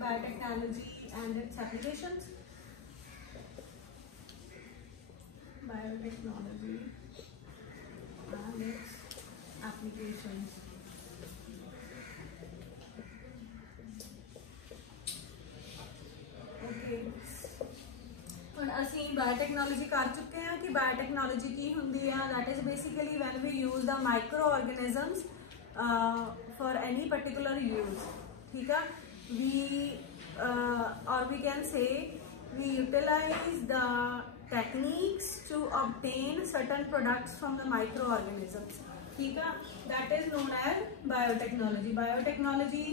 biotechnology and its applications. Biotechnology and its applications. Okay. ਹੁਣ ਅਸੀਂ biotechnology ਕਰ ਚੁੱਕੇ ਹਾਂ ਕਿ ਬਾਇਓਟੈਕਨੋਲੋਜੀ ਕੀ ਹੁੰਦੀ ਆ। that is basically when we use the microorganisms for any particular use. ठीक है, or we can say we utilize the techniques to obtain certain products from the microorganisms. ठीक है, that is known as biotechnology. Biotechnology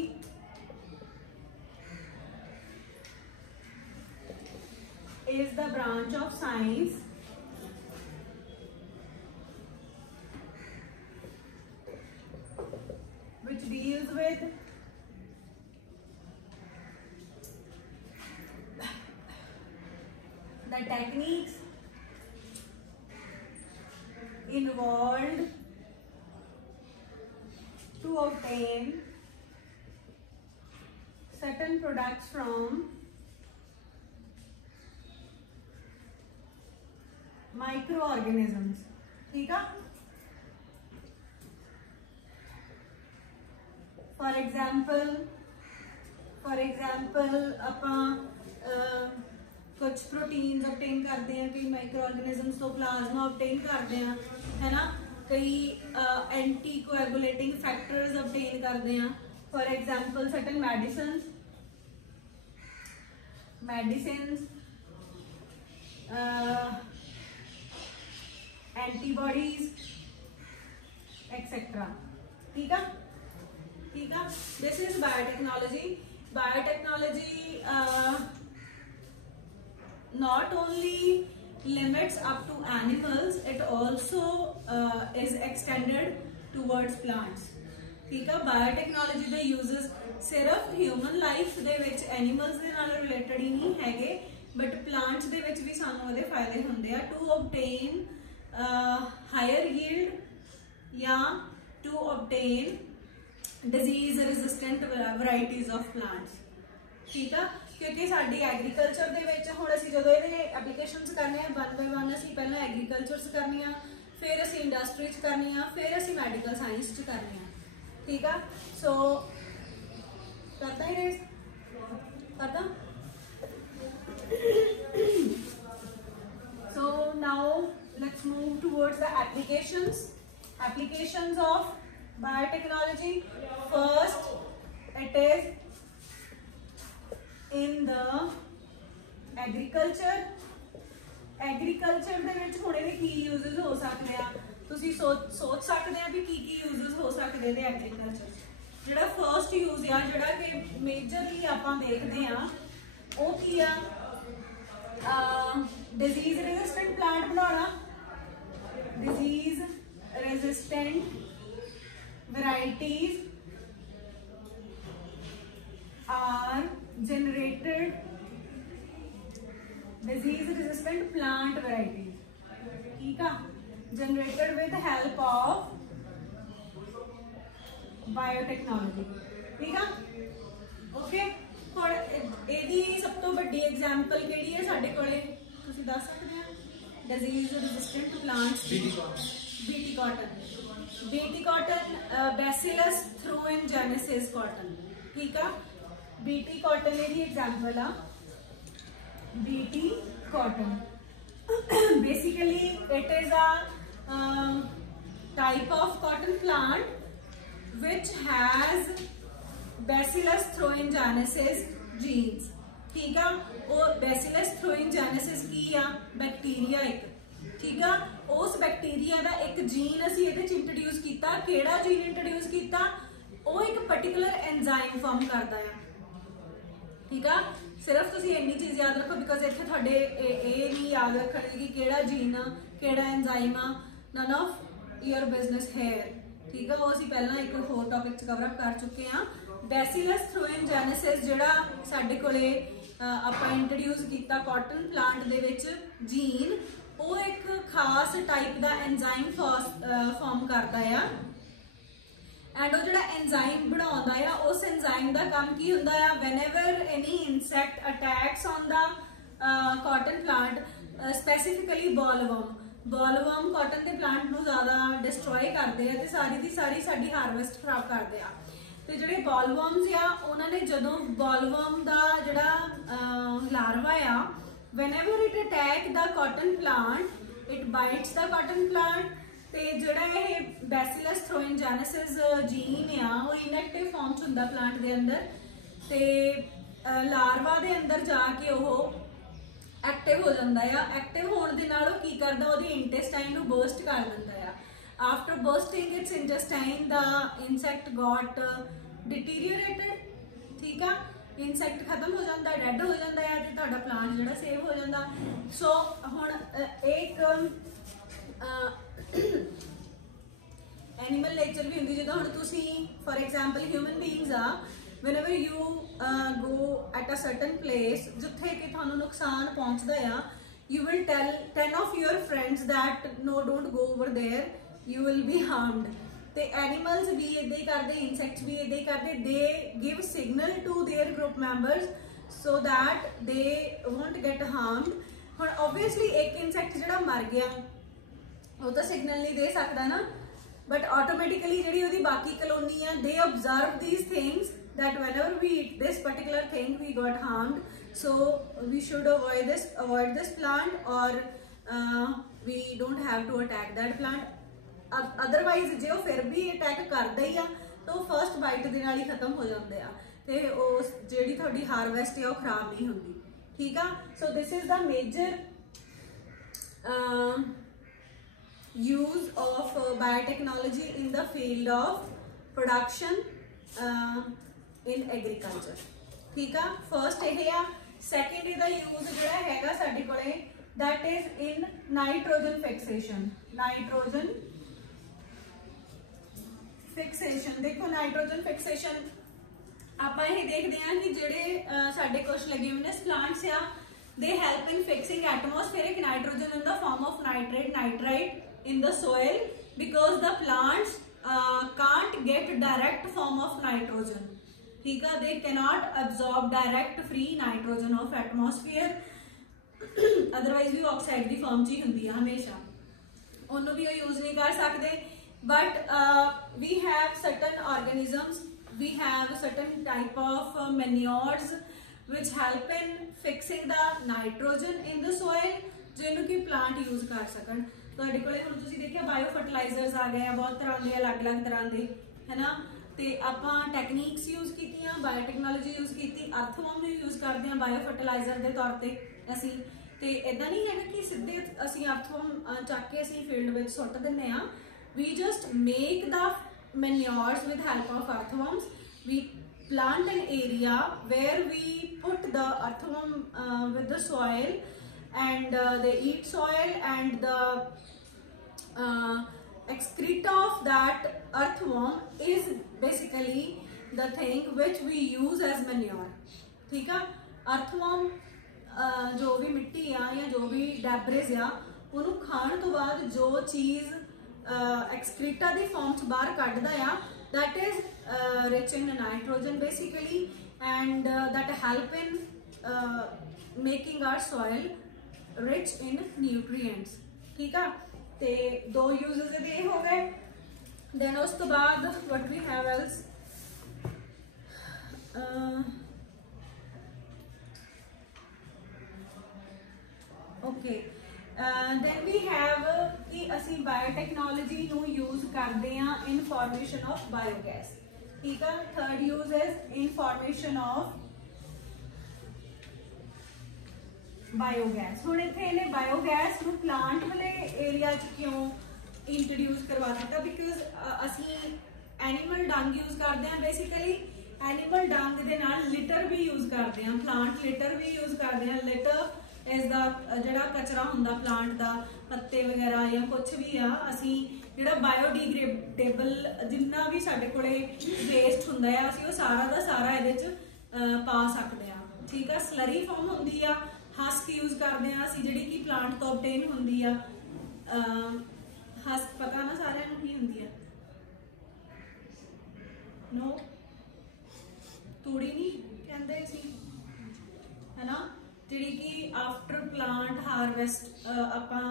is the branch of science which deals with the techniques involved to obtain certain products from microorganisms. ठीक है, for example ਆਪਾਂ कुछ proteins obtain करते हैं, कई microorganisms तो प्लाज्मा obtain करते हैं, है ना, कई एंटी कोएगुलेटिंग फैक्टर्स obtain करते हैं. For example certain medicines antibodies etc. ठीक है, this is biotechnology. Biotechnology not only limits up to animals, it also is extended towards plants. ठीक है, बायोटेक्नोलॉजी दे यूजेस सिर्फ human life they which animals they नाल related ही नहीं हैगे, but plants they विच भी सानू ओहदे फायदे हुंदे आ टू ऑब्टेन हायर यील्ड या to obtain disease resistant varieties of plants. ठीक है, क्योंकि साडी एग्रीकल्चर दे विच हुण असीं जदों इहदे एप्लीकेशनस करने आ वन बाय वन, असीं पहलां एग्रीकल्चर च करनी आ, फिर असीं इंडस्ट्री च करनी आ, फिर असीं मैडिकल साइंस च करनी आ. ठीक है, सो करता ही रेस करता. So now let's move towards the applications of biotechnology. First, it is in the agriculture ਦੇ ਵਿੱਚ ਹੁਣ ਇਹਦੇ ਕੀ ਯੂਜ਼ਸ ਹੋ ਸਕਦੇ ਆ, ਤੁਸੀਂ ਸੋਚ ਸਕਦੇ ਆ ਵੀ ਕੀ ਯੂਜ਼ਸ ਹੋ ਸਕਦੇ ਨੇ ਐਗਰੀਕਲਚਰ. ਜਿਹੜਾ ਫਰਸਟ ਯੂਜ਼ ਆ, ਜਿਹੜਾ ਕਿ ਮੇਜਰਲੀ ਆਪਾਂ ਦੇਖਦੇ ਆ, ਉਹ ਕੀ ਆ, ਡਿਜ਼ੀਜ਼ ਰੈਜ਼ਿਸਟੈਂਟ ਪਲਾਂਟ ਬਣਾਉਣਾ. Disease resistant varieties are generated, disease resistant plant varieties. ठीक है, generated with help of biotechnology. ठीक है, ओके. और ਇਹਦੀ ਸਭ ਤੋਂ ਵੱਡੀ ਐਗਜ਼ਾਮਪਲ ਕਿਹੜੀ ਹੈ ਸਾਡੇ ਕੋਲੇ, ਤੁਸੀਂ ਦੱਸ ਸਕਦੇ ਆ? Disease resistant plants. BT cotton, Bacillus thuringiensis cotton. ठीक है, BT cotton ਇਹਦੀ ਐਗਜ਼ਾਮਪਲ ਆ. BT cotton basically it is a type of cotton plant which has Bacillus thuringiensis genes. ठीक है, और Bacillus thuringiensis की आ बैक्टीरिया एक. ठीक है, उस बैक्टीरिया का एक जीन असी ये इंट्रोड्यूस किया. केड़ा जीन इंट्रोड्यूस किया? वो एक पर्टिकुलर एंजाइम फॉर्म करता है. ठीक है, सिर्फ तुसी इन्नी चीज याद रखो, बिकॉज इत्थे तुहाडे ये नहीं याद रखने कि केड़ा जीन आ, केड़ा एंजाइम आ. None of your business here. ठीक है, वो असीं पहलां एक होर टॉपिक च कवर अप कर चुके हैं. Bacillus thuringiensis जिहड़ा साडे कोले आपां इंट्रोड्यूस किया कॉटन प्लांट दे विच जीन, वो एक खास टाइप का एंजाइम फॉर्म करता है एंड वो जो एंजाइम बनाता है उस एंजाइम का काम की होंदा है whenever any insect attacks on the cotton plant, specifically bollworm cotton के plant ਨੂੰ ज़्यादा destroy करते हैं ते सारी दी सारी साडी harvest खराब करते हैं। तो ਜਿਹੜੇ ਬॉलवर्म्स ਆ ਉਹਨਾਂ ਨੇ ਜਦੋਂ ਬॉलवर्म ਦਾ ਜਿਹੜਾ ਲਾਰਵਾ ਆ whenever it attack the cotton plant, it bites the cotton plant ਤੇ ਜਿਹੜਾ ਇਹ ਬੈਸਿਲਸ ਥਰੋਇਨਜੈਨਸਿਸ ਜੀਨ ਆ ਉਹ ਇਨਐਕਟਿਵ ਫਾਰਮ ਚ ਹੁੰਦਾ ਪਲਾਂਟ ਦੇ ਅੰਦਰ ਤੇ ਲਾਰਵਾ ਦੇ ਅੰਦਰ ਜਾ ਕੇ ਉਹ ਐਕਟਿਵ ਹੋ ਜਾਂਦਾ ਆ। ਐਕਟਿਵ ਹੋਣ ਦੇ ਨਾਲ ਉਹ ਕੀ ਕਰਦਾ ਉਹਦੀ ਇੰਟੈਸਟਾਈਨ ਨੂੰ ਬਰਸਟ ਕਰ ਦਿੰਦਾ ਆ। After bursting its intestine, the insect got deteriorated, ठीक है, इंसैक्ट खत्म हो जाता है, डेड हो जाता है तो तुहाडा प्लांट जिहड़ा सेव हो जाता। सो हुण एक एनिमल नेचर भी हुंदी जिद्दां हुण तुसीं फॉर एग्जाम्पल ह्यूमन बीइंग्स आ whenever you go at a certain place जिथे कि तुहानूं नुकसान पहुंचदा आ, you will tell 10 of your friends that no, don't go over there, you will be harmed। ते एनिमल्स भी इदां ही करदे, इंसैक्ट्स भी इदां ही करदे, they give signal to their group members so that they won't get harmed। हुण obviously एक insect जिहड़ा मर गया वो तो सिग्नल नहीं दे सकदा ना, बट ऑटोमेटिकली जिहड़ी ओहदी बाकी कलोनी है they observe these things that whenever we eat this particular thing we got harmed, so we should avoid this plant or we don't have to attack that plant। Otherwise जो फिर भी attack करता ही आ तो first bite के नाल ही खत्म हो जाते हैं तो उस जी थोड़ी हारवेस्ट है वो खराब नहीं होंगी, ठीक है। So this is the major use of biotechnology in the field of production in agriculture, ठीक है। फर्स्ट यह आ। सैकेंड इसका यूज जोड़ा है साडे कोले that is in nitrogen fixation. Nitrogen fixation देखो, नाइट्रोजन फिक्सेशन आप ये देखते हैं कि जेडे साडे कुछ लेग्यूमिनस प्लांट्स आ they help in fixing atmospheric nitrogen in the form of nitrate nitrite in the soil because the plants can't get direct form of nitrogen, ठीक है। They cannot absorb direct free nitrogen of atmosphere, otherwise भी oxide की form च ही होंगी है हमेशा, उन्होंने भी यूज नहीं कर सकते। But we have certain organisms, we have certain type of manures which help in fixing the nitrogen in the soil जिन्हों की plant use कर सकन। तुहाडे कोले हुण तुसीं देखिया बायो फर्टिलाइजर्स आ गए हैं बहुत तरह के, अलग अलग तरह के, है ना। तो आपां टैक्नीक्स यूज कीतियां, बायोटेक्नोलॉजी यूज की, अर्थवॉर्म नूं यूज करते हैं बायो फर्टिलाइजर के तौर पर असीं। ते इदां नहीं है कि सीधे असीं अर्थवॉर्म चक के असीं फील्ड में सुੱਟ दिंदे आ। We just make the manures with help of earthworms. We plant an area where we put the earthworm with the soil and they eat soil and the excreta of that earthworm is basically the thing which we use as manure, ठीक है। earthworm जो भी मिट्टी आ या जो भी डैब्रेज आ उन्होंने खाने तो बाद जो चीज़ एक्सक्रीटा की फॉर्म च बाहर कढ़दा आ that is rich in nitrogen basically and that help in making our soil rich in nutrients, ठीक है। तो दो यूजेस ये हो गए। देन उस तो बाद what we have else, okay then we have कि असी बायोटेक्नोलॉजी नू यूज करते हैं इन फॉर्मेशन ऑफ बायोगैस, ठीक है। Third use is in formation of biogas. हुण इत्थे इन्हें बायोगैस नू प्लांट वाले एरिया च क्यों इंट्रोड्यूस करवा दिता, बिकॉज असी एनिमल डंग यूज करते हैं। बेसिकली एनिमल डंग दे नाल लिटर भी यूज करते हैं, प्लांट लिटर भी यूज करते हैं। लिटर इस दा जिहड़ा कचरा हुंदा प्लांट दा, पत्ते वगैरह या कुछ भी आ, असी जिहड़ा बायोडिग्रेडेबल जिन्ना भी साडे कोले वेस्ट हुंदा है असी वो सारा दा सारा इहदे च पा सकते हैं, ठीक है। स्लरी फॉर्म हुंदी आ, हस्क यूज करते हैं असी जिहड़ी कि प्लांट तो ऑबटेन हुंदी आ। हस्क पता ना सारिआं नूं की हुंदी आ, नो तूड़ी नहीं कहते सी है ना, जी कि आफ्टर प्लांट हारवैसट आपां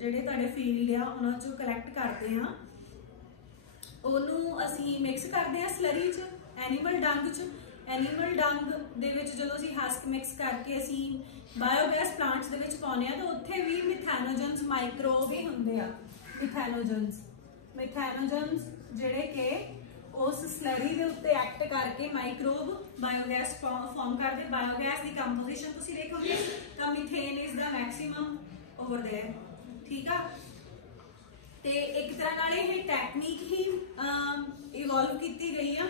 ਜਿਹੜੇ ਤੁਹਾਡੇ ਫੀਲਡ ਆ ਉਹਨਾਂ ਚੋਂ ਕਲੈਕਟ ਕਰਦੇ ਆ, ਉਹਨੂੰ ਅਸੀਂ ਮਿਕਸ ਕਰਦੇ ਆ ਸਲਰੀ 'ਚ, ਐਨੀਮਲ ਡੰਗ 'ਚ। ਐਨੀਮਲ ਡੰਗ ਦੇ ਵਿੱਚ ਜਦੋਂ ਅਸੀਂ ਹਸਕ ਮਿਕਸ ਕਰਕੇ ਅਸੀਂ ਬਾਇਓਗੈਸ ਪਲਾਂਟਸ ਦੇ ਵਿੱਚ ਪਾਉਂਦੇ ਆ ਤਾਂ ਉੱਥੇ ਵੀ ਮਿਥੈਨੋਜਨਸ ਮਾਈਕਰੋਬ ਹੀ ਹੁੰਦੇ ਆ। ਮਿਥੈਨੋਜਨਸ ਜਿਹੜੇ ਕਿ उस स्लरी के उत्ते एक्ट करके माइक्रोब बायोगैस फॉर्म करते। बायोगैस की कंपोजिशन तुसीं देखोगे तो methane is the maximum over there, ठीक है। तो एक तरह नाल ये टैक्नीक ही इवॉल्व की गई है।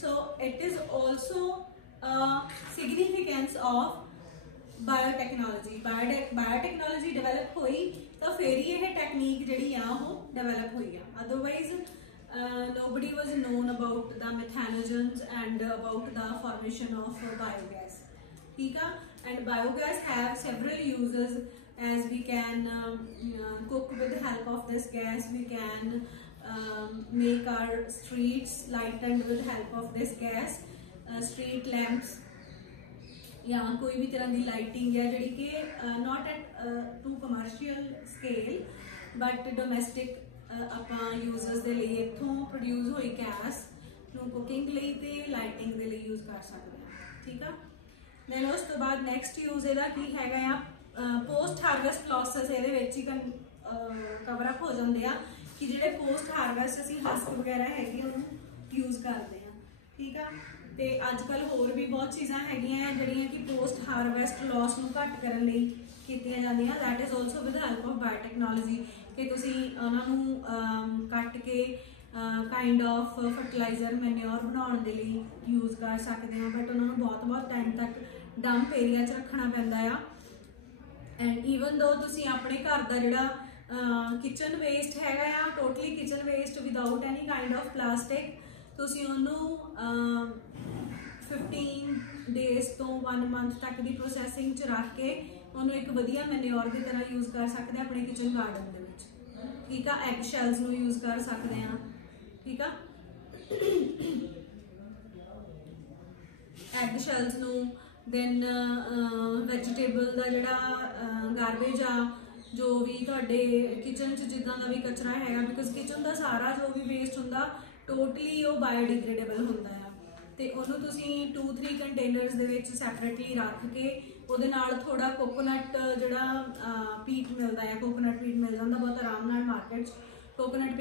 So it is also significance of biotechnology. Biotechnology develop हुई तो फिर ही यह टैक्नीक जी डिवेलप हुई है, otherwise nobody was known about the methanogens and about the formation of biogas, ठीक है। And biogas have several uses, as we can cook with the help of this gas, we can make our streets lightened with the help of this gas, street lamps या कोई भी तरह की lighting है जी कि not at to commercial scale but domestic ਆਪਾਂ users ਦੇ ਲਈ ਇੱਥੋਂ ਪ੍ਰੋਡਿਊਸ ਹੋਈ ਗੈਸ ਨੂੰ ਕੁਕਿੰਗ ਲਈ ਤੇ ਲਾਈਟਿੰਗ ਦੇ ਲਈ ਯੂਜ਼ ਕਰ ਸਕਦੇ ਹਾਂ, ਠੀਕ ਆ। ਦੈਨ ਉਸ ਤੋਂ ਬਾਅਦ ਨੈਕਸਟ ਯੂਜ਼ ਇਹਦਾ ਕੀ ਹੈਗਾ ਆ, ਪੋਸਟ ਹਾਰਵੈਸਟ ਪ੍ਰੋਸੈਸ ਇਹਦੇ ਵਿੱਚ ਹੀ ਕਵਰ ਅਪ ਹੋ ਜਾਂਦੇ ਆ ਕਿ ਜਿਹੜੇ ਪੋਸਟ ਹਾਰਵੈਸਟ ਅਸੀਂ ਹਸਕ ਵਗੈਰਾ ਹੈਗੀ ਉਹਨੂੰ ਯੂਜ਼ ਕਰਦੇ ਆ, ਠੀਕ ਆ। ਤੇ ਅੱਜ ਕੱਲ੍ਹ ਹੋਰ ਵੀ ਬਹੁਤ ਚੀਜ਼ਾਂ ਹੈਗੀਆਂ ਜਿਹੜੀਆਂ ਕਿ ਪੋਸਟ ਹਾਰਵੈਸਟ ਲੋਸ ਨੂੰ ਘੱਟ ਕਰਨ ਲਈ ਕੀਤੀਆਂ ਜਾਂਦੀਆਂ। That is also with help of biotechnology कि तुसी उन्होंने कट के काइंड ऑफ फर्टिलाइजर मैन्योर बनाने के लिए यूज़ कर सकते हैं, बट उन्होंने बहुत टाइम तक डंप एरिया च रखना पैंदा आ। एंड ईवन दो तुसी अपने घर का जिहड़ा किचन वेस्ट हैगा आ, totally kitchen waste without any kind of plastic, तुसी उन्होंने 15 डेज तो 1 मंथ तक की प्रोसैसिंग च रख के उन्होंने एक वधिया मैन्योर की तरह यूज़ कर सकते हैं अपने किचन गार्डन के विच, ठीक है। एग शैल्स नूं यूज़ कर सकते हैं, ठीक है। एग शैल्स नूं दैन वैजीटेबल का जिहड़ा गारबेज आ, जो भी तुहाडे किचन च जिद्दां दा भी कचरा हैगा, बिकॉज किचन का सारा जो भी वेस्ट हुंदा टोटली वो बायोडिग्रेडेबल हुंदा है। तो उन्होंने तुसीं 2-3 कंटेनर्स दे विच सैपरेटली रख के ਉਹਦੇ ਨਾਲ थोड़ा कोकोनट ਜਿਹੜਾ पीट मिलता है, कोकोनट पीट मिल जाता बहुत आराम नाल मार्केट, कोकोनट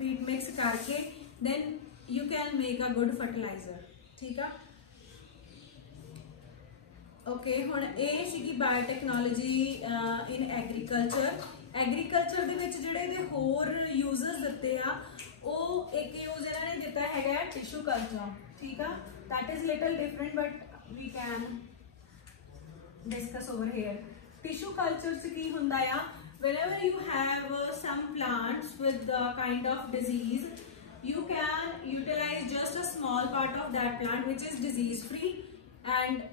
पीट मिक्स करके then you can make a good fertiliser, ठीक है। ओके, हुण ये सीगी बायोटैक्नोलॉजी इन एग्रीकल्चर। एग्रीकल्चर दे विच जिहड़े इहदे होर यूजेस दित्ते आ, ਉਹ एक यूज इन्हां ने दित्ता हैगा टिश्यू कल्चर, ठीक है। That is little different but we can discuss over here. Tissue culture से की हुंदा आ, whenever you have some plants with the kind of disease, you can utilize just a small part of that plant which is disease free and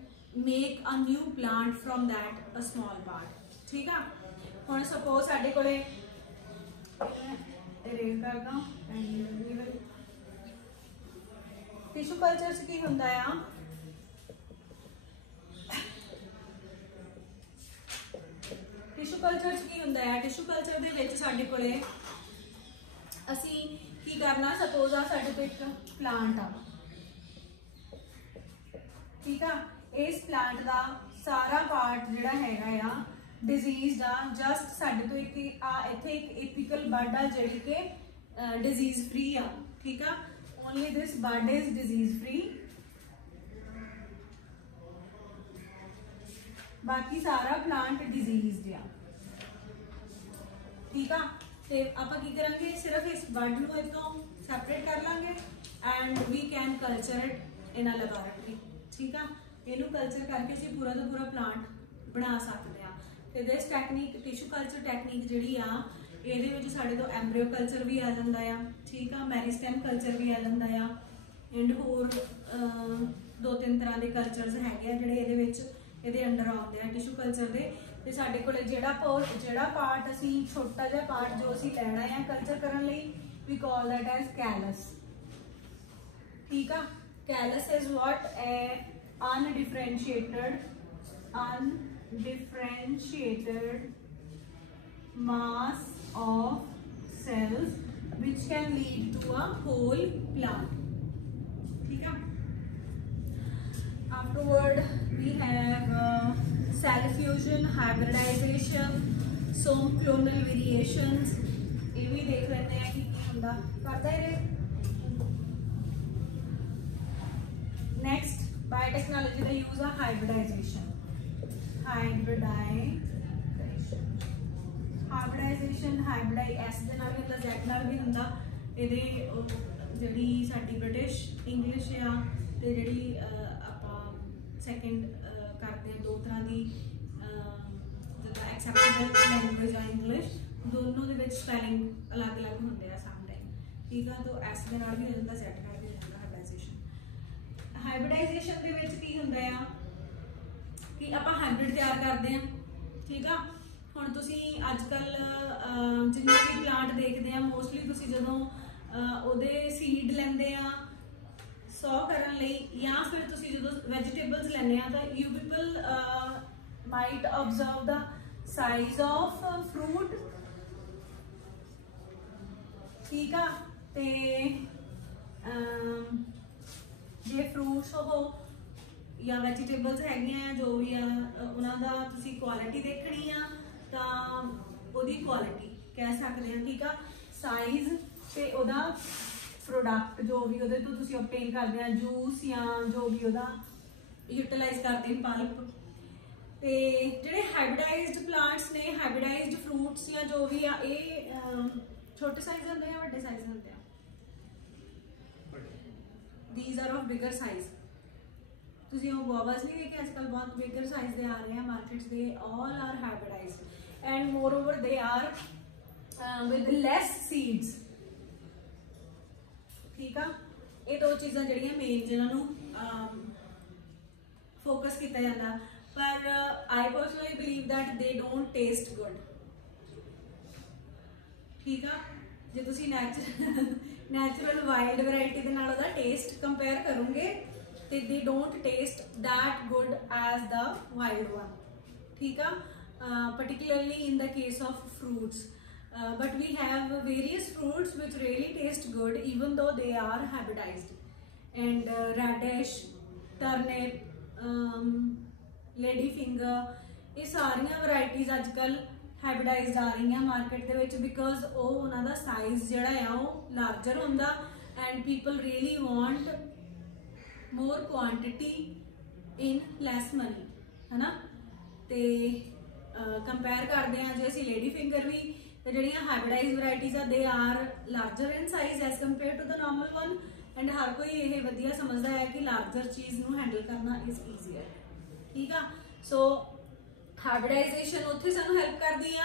make a new plant from that a small part, ठीक है। हुण suppose साडे कोले arrange करदा tissue culture से की हुंदा आ, tissue culture की हुंदा है, टिश्यू कल्चर दे विच साडे कोले असीं की करना, सपोज आ साडे कोल एक प्लांट आ, ठीक है। इस प्लांट का सारा पार्ट जिहड़ा हैगा आ डिजीज आ, जस्ट साडे तो एक इत्थे एक एपिकल बड आ जिहड़ी कि डिजीज फ्री आ, ठीक है। Only this bud is disease free, बाकी सारा प्लांट डिजीज्ड आ, ठीक है। तो आप की करांगे, सिर्फ इस बड नूं इतों सैपरेट कर लांगे and we can culture it in a laboratory, ठीक है। इनू कल्चर करके असीं पूरा का पूरा प्लांट बना सकते हैं। तो this technique tissue culture technique जिहड़ी आ, इहदे विच साडे तो एम्ब्रियो कल्चर भी आ जांदा आ, ठीक है। मेरिस्टेम कल्चर भी आ जांदा आ एंड होर 2-3 तरह के कल्चरस हैगे जिहड़े इहदे विच इहदे अंडर आउंदे आ टिश्यू कल्चर दे। ते साडे कोले जिहड़ा पार्ट असीं छोटा जिहा पार्ट जो असीं लैणा है कल्चर करन लई, we call that as callus. ठीक है, callus is what? A undifferentiated mass of cells which can lead to a whole plant. ठीक है. Afterward we have cell fusion, hybridization, some clonal variations. ये भी देख लेते हैं कि ਹੁੰਦਾ करता है. Next, biotechnology का use है hybridization. Hybrid S ਦੇ ਨਾਲ ਵੀ ਹੁੰਦਾ, Z ਨਾਲ ਵੀ ਹੁੰਦਾ. ਇਹਦੇ ਜਿਹੜੀ ਸਾਡੀ ਬ੍ਰਿਟਿਸ਼ ਇੰਗਲਿਸ਼ ਆ ਤੇ ਜਿਹੜੀ ਆਪਾਂ ਸੈਕੰਡ ਕਰਦੇ ਹਾਂ, ਦੋ ਤਰ੍ਹਾਂ ਦੀ ਜਿੱਦਾਂ ਐਕਸੈਪਟੇਬਲ ਲੈਂਗੁਏਜ ਆ ਇੰਗਲਿਸ਼, ਦੋਨੋਂ ਦੇ ਵਿੱਚ ਸਪੈਲਿੰਗ ਅਲੱਗ-ਅਲੱਗ ਹੁੰਦੇ ਆ ਸਮ ਟਾਈਮ. ਠੀਕ ਆ, ਤਾਂ S ਦੇ ਨਾਲ ਵੀ ਹੋ ਜਾਂਦਾ, Z ਨਾਲ ਵੀ ਹੋ ਜਾਂਦਾ ਹਾਈਬ੍ਰਿਡਾਈਜੇਸ਼ਨ ਦੇ ਵਿੱਚ ਕੀ ਹੁੰਦਾ ਆ ਕਿ ਆਪਾਂ ਹਾਈਬ੍ਰਿਡ ਤਿਆਰ ਕਰਦੇ ਹਾਂ. ਠੀਕ ਆ, ਹੁਣ ਤੁਸੀਂ ਅੱਜ ਕੱਲ ਜਿੰਨੇ ਵੀ ਪਲਾਂਟ ਦੇਖਦੇ ਆ, ਮੋਸਟਲੀ ਤੁਸੀਂ ਜਦੋਂ ਉਹਦੇ ਸੀਡ ਲੈਂਦੇ ਆ ਸੋ ਕਰਨ ਲਈ, ਜਾਂ ਫਿਰ ਤੁਸੀਂ ਜਦੋਂ ਵੈਜੀਟੇਬਲਸ ਲੈਂਦੇ ਆ, ਤਾਂ you people might observe the size of fruit. ਠੀਕ ਆ, ਤੇ ਜੇ ਫਰੂਟਸ ਹੋ ਜਾਂ ਵੈਜੀਟੇਬਲਸ ਹੈਗੀਆਂ ਜੋ ਵੀ ਆ, ਉਹਨਾਂ ਦਾ ਤੁਸੀਂ ਕੁਆਲਿਟੀ ਦੇਖਣੀ ਆ ਤਾਂ ਉਹਦੀ ਕੁਆਲਿਟੀ ਕਹਿ ਸਕਦੇ ਹਾਂ. ਠੀਕ ਆ, ਸਾਈਜ਼ ਤੇ ਉਹਦਾ ਪ੍ਰੋਡਕਟ ਜੋ ਵੀ ਉਹਦੇ ਤੋਂ ਤੁਸੀਂ obtain ਕਰਦੇ ਆ, ਜੂਸ ਜਾਂ ਜੋ ਵੀ ਉਹਦਾ ਯੂਟਿਲਾਈਜ਼ ਕਰਦੇ ਪਲਪ. ਤੇ ਜਿਹੜੇ ਹਾਈਬ੍ਰਿਡਾਈਜ਼ਡ ਪਲਾਂਟਸ ਨੇ, ਹਾਈਬ੍ਰਿਡਾਈਜ਼ਡ ਫਰੂਟਸ ਜਾਂ ਜੋ ਵੀ ਆ, ਇਹ ਛੋਟੇ ਸਾਈਜ਼ ਹੁੰਦੇ ਆ, ਵੱਡੇ ਸਾਈਜ਼ ਹੁੰਦੇ ਆ. These are of bigger size. ਤੁਸੀਂ ਉਹ ਗੁਆਵਾਸ ਨਹੀਂ ਦੇਖੇ ਅੱਜ ਕੱਲ, ਬਹੁਤ ਬਿਗਰ ਸਾਈਜ਼ ਦੇ ਆ ਰਹੇ ਆ ਮਾਰਕੀਟਸ ਦੇ. all are hybridized and moreover they are with less seeds. ਠੀਕ ਆ, ਇਹ ਦੋ ਚੀਜ਼ਾਂ ਜਿਹੜੀਆਂ ਮੇਨ ਜਿਨ੍ਹਾਂ ਨੂੰ ਫੋਕਸ ਕੀਤਾ ਜਾਂਦਾ. ਪਰ I personally believe that they don't taste good. ਠੀਕ ਆ, ਜੇ ਤੁਸੀਂ ਨੈਚੁਰਲ ਵਾਈਲਡ ਵੈਰਾਈਟੀ ਦੇ ਨਾਲ ਉਹਦਾ ਟੇਸਟ ਕੰਪੇਅਰ ਕਰੋਗੇ ਤੇ they don't taste that good as the wild one. ਠੀਕ ਆ, particularly in the case of fruits. But we have various fruits which really taste good even though they are hybridized. And radish, turnip, lady finger, ਇਹ ਸਾਰੀਆਂ varieties ਅੱਜ ਕੱਲ hybridised ਆ ਰਹੀਆਂ market ਦੇ ਵਿੱਚ, ਬਿਕੋਜ਼ ਉਹ ਉਹਨਾਂ ਦਾ ਸਾਈਜ਼ ਜਿਹੜਾ ਆ ਉਹ ਲਾਰਜਰ ਹੁੰਦਾ and people really want more quantity in less money, ਹੈ ਨਾ. ਤੇ ਕੰਪੇਅਰ ਕਰਦੇ ਹਾਂ ਜੇ ਅਸੀਂ ਲੇਡੀ ਫਿੰਗਰ ਵੀ, ਤੇ ਜਿਹੜੀਆਂ ਹਾਈਬ੍ਰਿਡਾਈਜ਼ਡ ਵੈਰਾਈਟੀਜ਼ ਆ they are larger in size as compared to the normal one. And ਹਰ ਕੋਈ ਇਹ ਵਧੀਆ ਸਮਝਦਾ ਹੈ ਕਿ ਲਾਰਜਰ ਚੀਜ਼ ਨੂੰ ਹੈਂਡਲ ਕਰਨਾ ਇਜ਼ ਈਜ਼ੀਅਰ. ਠੀਕ ਆ, ਸੋ ਹਾਈਬ੍ਰਿਡਾਈਜੇਸ਼ਨ ਉੱਥੇ ਸਾਨੂੰ ਹੈਲਪ ਕਰਦੀ ਆ.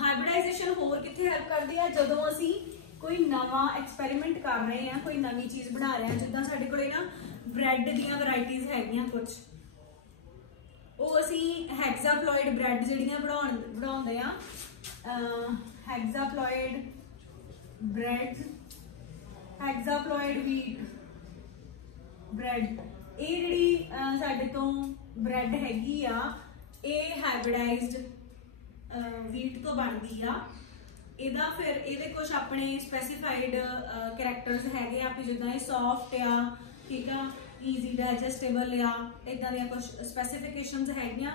ਹਾਈਬ੍ਰਿਡਾਈਜੇਸ਼ਨ ਹੋਰ ਕਿੱਥੇ ਹੈਲਪ ਕਰਦੀ ਆ? ਜਦੋਂ ਅਸੀਂ ਕੋਈ ਨਵਾਂ ਐਕਸਪੈਰੀਮੈਂਟ ਕਰ ਰਹੇ ਆ, ਕੋਈ ਨਵੀਂ ਚੀਜ਼ ਬਣਾ ਰਹੇ ਆ. ਜਿੱਦਾਂ ਸਾਡੇ ਕੋਲੇ ਨਾ ਬ੍ਰੈਡ ਦੀਆਂ ਵੈਰਾਈਟੀਜ਼ ਹੈਗੀਆਂ ਕੁਝ, ਉਹ ਅਸੀਂ ਹੈਗਜ਼ਾਪਲੋਇਡ ਬ੍ਰੈਡ ਜਿਹੜੀਆਂ ਬਣਾਉਂਦੇ ਆ, ਹੈਗਜ਼ਾਪਲੋਇਡ ਬ੍ਰੈਡ, ਹੈਗਜ਼ਾਪਲੋਇਡ ਵੀਟ ਬ੍ਰੈਡ, ਇਹ ਜਿਹੜੀ ਸਾਡੇ ਤੋਂ ਬ੍ਰੈਡ ਹੈਗੀ ਆ, ਇਹ ਹਾਈਬ੍ਰਿਡਾਈਜ਼ਡ ਵੀਟ ਤੋਂ ਬਣਦੀ ਆ. ਇਹਦਾ ਫਿਰ ਇਹਦੇ ਕੁਝ ਆਪਣੇ ਸਪੈਸੀਫਾਈਡ ਕਰੈਕਟਰਸ ਹੈਗੇ ਆ ਵੀ ਜਿੱਦਾਂ ਇਹ ਸੌਫਟ ਆ, ਠੀਕ ਆ, ਈਜ਼ੀ ਡਾਈਜੈਸਟੇਬਲ ਆ, ਇਦਾਂ ਦੀਆਂ ਕੁਝ ਸਪੈਸੀਫਿਕੇਸ਼ਨਸ ਹੈਗੀਆਂ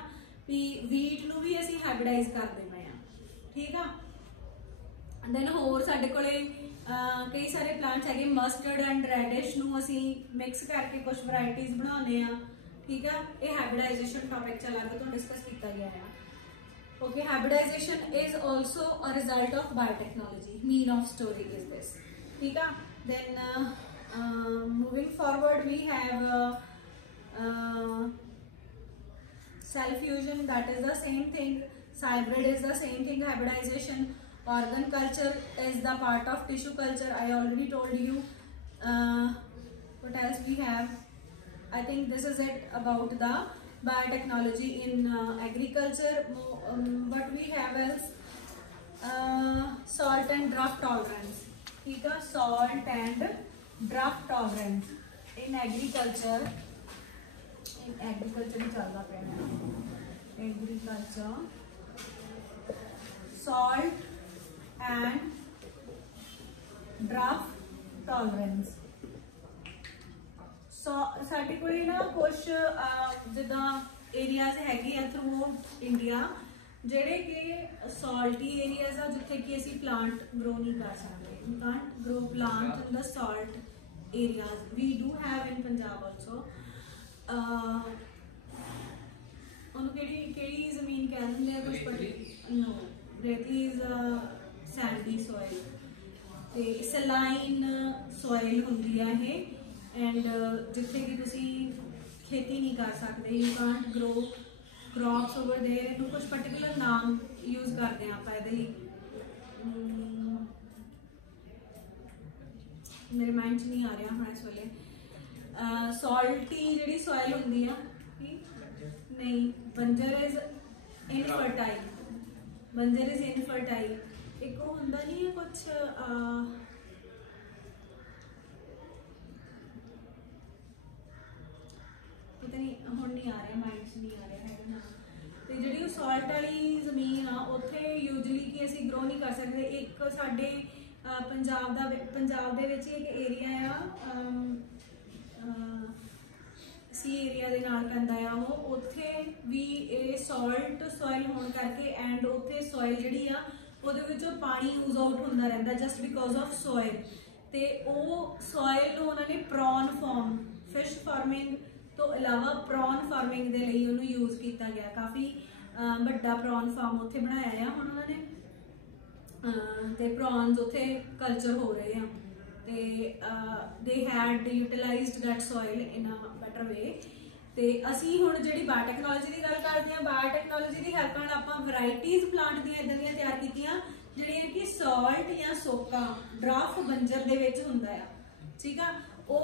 ਵੀ ਵੀਟ ਨੂੰ ਵੀ ਅਸੀਂ ਹਾਈਬ੍ਰਿਡਾਈਜ਼ ਕਰਦੇ ਪਏ ਆ. ਠੀਕ ਆ, ਦੈਨ ਹੋਰ ਸਾਡੇ ਕੋਲੇ ਕਈ ਸਾਰੇ ਪਲਾਂਟਸ ਹੈਗੇ, ਮਸਟਰਡ ਐਂਡ ਰੈਡਿਸ਼ ਨੂੰ ਅਸੀਂ ਮਿਕਸ ਕਰਕੇ ਕੁਝ ਵੈਰਾਈਟੀਜ਼ ਬਣਾਉਂਦੇ ਆ. ਠੀਕ ਆ, ਇਹ ਹਾਈਬ੍ਰਿਡਾਈਜੇਸ਼ਨ ਟੌਪਿਕ ਚ ਅਲੱਗ ਤੋਂ ਡਿਸਕਸ ਕੀਤਾ ਗਿਆ ਹੈ. Okay, hybridization is also a result of biotechnology. Mean of story is this. ठीक है. Then moving forward, we have cell fusion. That is the same thing. Hybrid is the same thing. Hybridization. Organ culture is the part of tissue culture. I already told you. What else we have? I think this is it about the biotechnology in agriculture. What we have is salt and drought tolerance. ठीक है। Salt and drought tolerance in agriculture ही चलता पे agriculture, salt and drought tolerance. साडे कोल ना कुछ जिदा एरियाज है थ्रू इंडिया ਜਿਹੜੇ कि सॉल्टी एरियाज आ जिथे कि असी प्लांट ग्रो नहीं कर सकते, we can't grow plant in the salt areas. We do have in Punjab also. उन्होंने केड़ी जमीन कह देंगे कुछ पर नो रेती इज सैंडी सॉइल ते सलाइन सॉइल होंदी है ये, एंड जिथे कि तुसी खेती नहीं कर सकते, you can't grow crops over there. इनू कुछ पर्टिकुलर नाम यूज करते हैं आप मेरे माइंड च नहीं आ रहा हाँ इस वेले। सॉल्टी जी सॉइल होंगी है नहीं, बंजर इज इनफर्टाइल, बंजर इज इनफर्टाइल। एक वो होंदा नहीं है कुछ पता नहीं हुण नहीं आ रहा माइंड च नहीं आ रहा है ना। तो जी सॉल्ट वाली जमीन आ उत्थे यूजली कि असी ग्रो नहीं कर सकते। एक साडे पंजाब दे विच एक एरिया आ सी एरिया दे नाल पैंदा आ वो, उत्थे भी ये सॉल्ट सॉइल होने करके एंड उत्थे सॉइल जिहड़ी आ उहदे विचों पानी यूज आउट होंदा रहिंदा जस्ट बिकॉज ऑफ सॉइल। ते ਉਹ सॉइल ਨੂੰ ਉਹਨਾਂ ਨੇ प्रॉन फार्म फिश फार्मिंग तो इलावा प्रॉन फार्मिंग के लिए उन्होंने यूज किया गया। काफ़ी बड़ा प्रॉन फार्म उत्थे बनाया है हुण उन्होंने, ते प्रॉन्स उत्थे कल्चर हो रहे हैं ते they had utilised that soil in a better way. तो असी हुण जिहड़ी बायोटैक्नोलॉजी की गल करते हैं, बायोटैक्नोलॉजी की हेल्प नाल आपां वैरायटीज़ प्लांट दी इदां दी तैयार कीतियां जिहड़ियां कि सॉल्ट या सोका ड्राफ बंजर दे विच हुंदा है, ठीक है। वो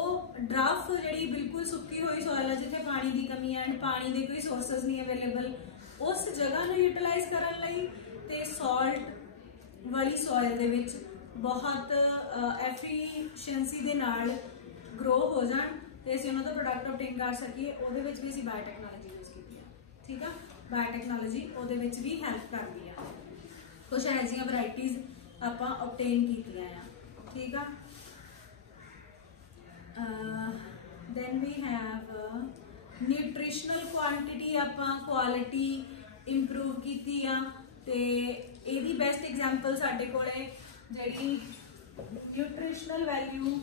ड्राफ जी बिल्कुल सुक्की हुई सॉइल है जिथे पानी की कमी है, पानी के कोई सोर्सेज नहीं अवेलेबल, उस जगह को यूटिलाइज करने लई ते सॉल्ट वाली सॉइल दे विच बहुत एफिशिएंसी दे नाल ग्रो हो जान ते असीं उन्हां दा प्रोडक्ट ऑब्टेन कर सकीए। उहदे विच भी असीं बायोटैक्नोलॉजी यूज कीती है, ठीक है। बायोटैक्नोलॉजी उहदे विच भी हैल्प करती है। कुछ ऐसियां वैरायटीज़ आपां ऑब्टेन कीतियां आ, ठीक है। then we have nutritional quantity आपां quality improve कीती आ ते एदी बेस्ट एग्जांपल साडे कोले जेडी nutritional value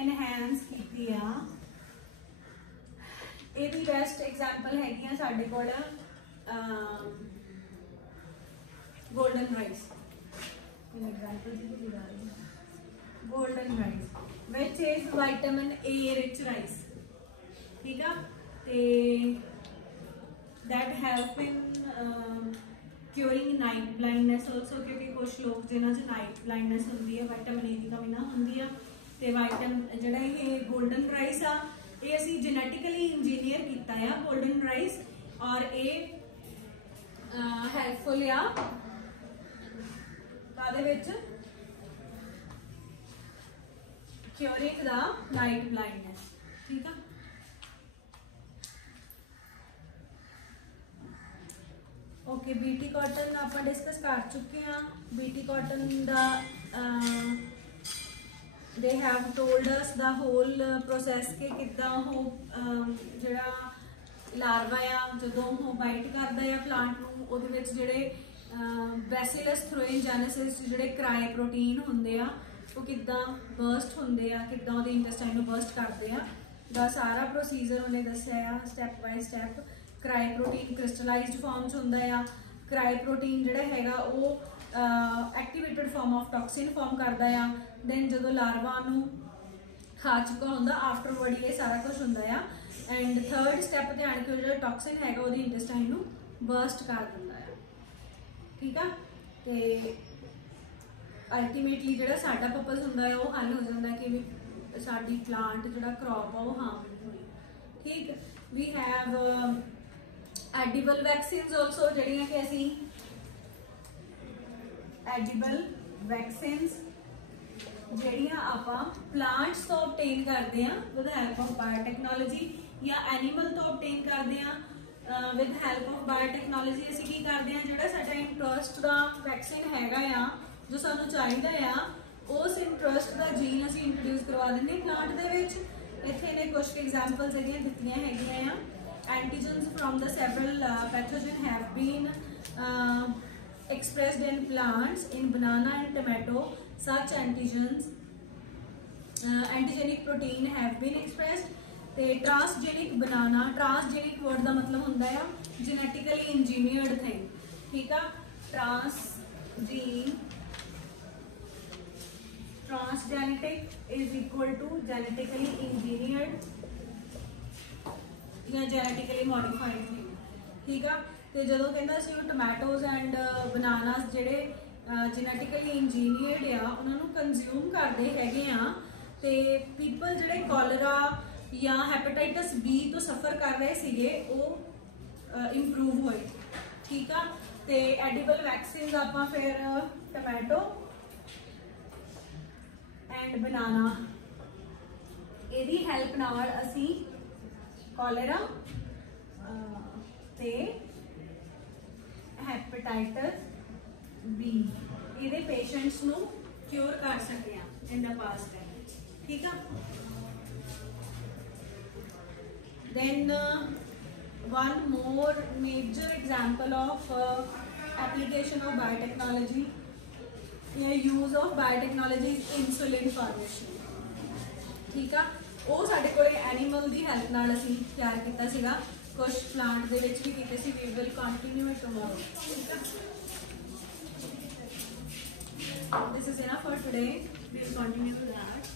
enhance कीती आ, एदी बेस्ट एग्जांपल हैगी साडे कोल golden rice. Golden rice which is vitamin A rich rice, ठीक है। That help in curing night blindness also, क्योंकि कुछ लोग जिन्हों नाइट ब्लाइंडनेस होंगी है विटामिन ए की कमी ना होंगी है। तो विटामिन जिहड़ा ये गोल्डन राइस आ ये असी जेनेटिकली इंजीनियर किया है गोल्डन राइस, और ये हेल्पफुल आ क्योरिंग द नाइट ब्लाइंडनेस, ठीक है। ओके बीटी कॉटन आप डिस्कस कर चुके हैं। बीटी कॉटन दा they have told us the whole process के किद्दां हो जिहड़ा लार्वा आ जदों वो बाइट करदा है प्लांट नूं उहदे विच जिहड़े बैसिलस थ्रोइनजेनेसिस जिहड़े क्राई प्रोटीन हुंदे आ वो किद्दां बर्स्ट हुंदे आ, किद्दां उहदे इंटेस्टाइन नूं बर्स्ट करदे आ दा सारा प्रोसीजर उन्हें दस्सिया आ step by step. Cry protein crystallised form च हुंदा आ, क्राई प्रोटीन जिहड़ा हैगा वो activated form of toxin form करदा आ। दैन जदों लार्वा नूं खा चुका हुंदा आफ्टरवर्ड ये सारा कुछ हुंदा आ। एंड थर्ड स्टैप ते आण के जो टॉक्सिन हैगा उहदी इंटेस्टाइन नूं बर्स्ट कर दिंदा आ, ठीक है। तो अल्टीमेटली जो साडा पर्पज हुंदा है वो हल हो जाता है कि साडी प्लांट जो क्रॉप आ वो हार्म नहीं हुई, ठीक। We have edible vaccines also जिहड़ियां कि असीं एडिबल वैक्सीन्स ਜਿਹੜੀਆਂ ਆਪਾਂ ਪਲਾਂਟਸ ਤੋਂ obtain ਕਰਦੇ ਆ ਵਿਦ ਹੈਲਪ ਆਫ ਬਾਇਓਟੈਕਨੋਲੋਜੀ ਜਾਂ ਐਨੀਮਲ ਤੋਂ obtain ਕਰਦੇ ਆ ਵਿਦ ਹੈਲਪ ਆਫ ਬਾਇਓਟੈਕਨੋਲੋਜੀ। ਅਸੀਂ ਕੀ ਕਰਦੇ ਆ, ਜਿਹੜਾ ਸਾਡਾ ਇੰਟਰਸਟ ਦਾ ਵੈਕਸੀਨ ਹੈਗਾ ਆ ਜੋ ਸਾਨੂੰ ਚਾਹੀਦਾ ਆ, ਉਸ ਇੰਟਰਸਟ ਦਾ ਜੀਨ ਅਸੀਂ ਇੰਟਰੋਡਿਊਸ ਕਰਵਾ ਦਿੰਦੇ ਪਲਾਂਟ ਦੇ ਵਿੱਚ। ਇੱਥੇ ਨੇ ਕੁਝ ਐਗਜ਼ਾਮਪਲਸ ਜਿਹੜੀਆਂ ਦਿੱਤੀਆਂ ਹੈਗੀਆਂ ਆ। Antigens from the several pathogen have been expressed in plants in banana and tomato. Such antigens antigenic protein have been expressed. ਤੇ ट्रांसजेनिक बनाना, ट्रांसजेनिक वर्ड ਦਾ ਮਤਲਬ ਹੁੰਦਾ ਆ genetically engineered thing, ਠੀਕ ਆ। transgenic is equal to genetically engineered ਜਾਂ genetically modified thing, ਠੀਕ ਆ। ਤੇ ਜਦੋਂ ਕਹਿੰਦਾ ਸੀ ਉਹ ਟੋਮੈਟੋਜ਼ ਐਂਡ ਬਨਾਨਾਸ ਜਿਹੜੇ ਜੈਨੇਟਿਕਲੀ ਇੰਜੀਨੀਅਰਡ ਆ ਉਹਨਾਂ ਨੂੰ ਕੰਜ਼ਿਊਮ ਕਰਦੇ ਹੈਗੇ ਆ, ਤੇ ਪੀਪਲ ਜਿਹੜੇ ਕੋਲਰਾ ਜਾਂ ਹੈਪੇਟਾਈਟਸ ਬੀ ਤੋਂ ਸਫਰ ਕਰ ਰਹੇ ਸੀਗੇ ਉਹ ਇੰਪਰੂਵ ਹੋਏ, ਠੀਕ ਆ। ਤੇ ਐਡੀਬਲ ਵੈਕਸੀਨਸ ਆਪਾਂ ਫਿਰ ਟੋਮੈਟੋ ਐਂਡ ਬਨਾਨਾ ਇਹਦੀ ਹੈਲਪ ਨਾਲ ਅਸੀਂ ਕੋਲਰਾ ਤੇ ਹੈਪੇਟਾਈਟਸ बी ਇਹਦੇ ਪੇਸ਼ੈਂਟਸ ਨੂੰ ਕਿਉਰ ਕਰ ਸਕਦੇ ਆ ਇਨ ਦਾ ਪਾਸਟ ਟਾਈਮ, ਠੀਕ ਆ। then one more major example of application of biotechnology या use of biotechnology is insulin formation, ठीक आ। ਉਹ ਸਾਡੇ ਕੋਲੇ ਐਨੀਮਲ ਦੀ ਹੈਲਪ ਨਾਲ ਅਸੀਂ ਤਿਆਰ ਕੀਤਾ ਸੀਗਾ, ਕੁਝ ਪਲਾਂਟ ਦੇ ਵਿੱਚ ਵੀ ਕੀਤੇ ਸੀ। we will continue it tomorrow, ਠੀਕ ਆ। This is enough for today. We will continue that.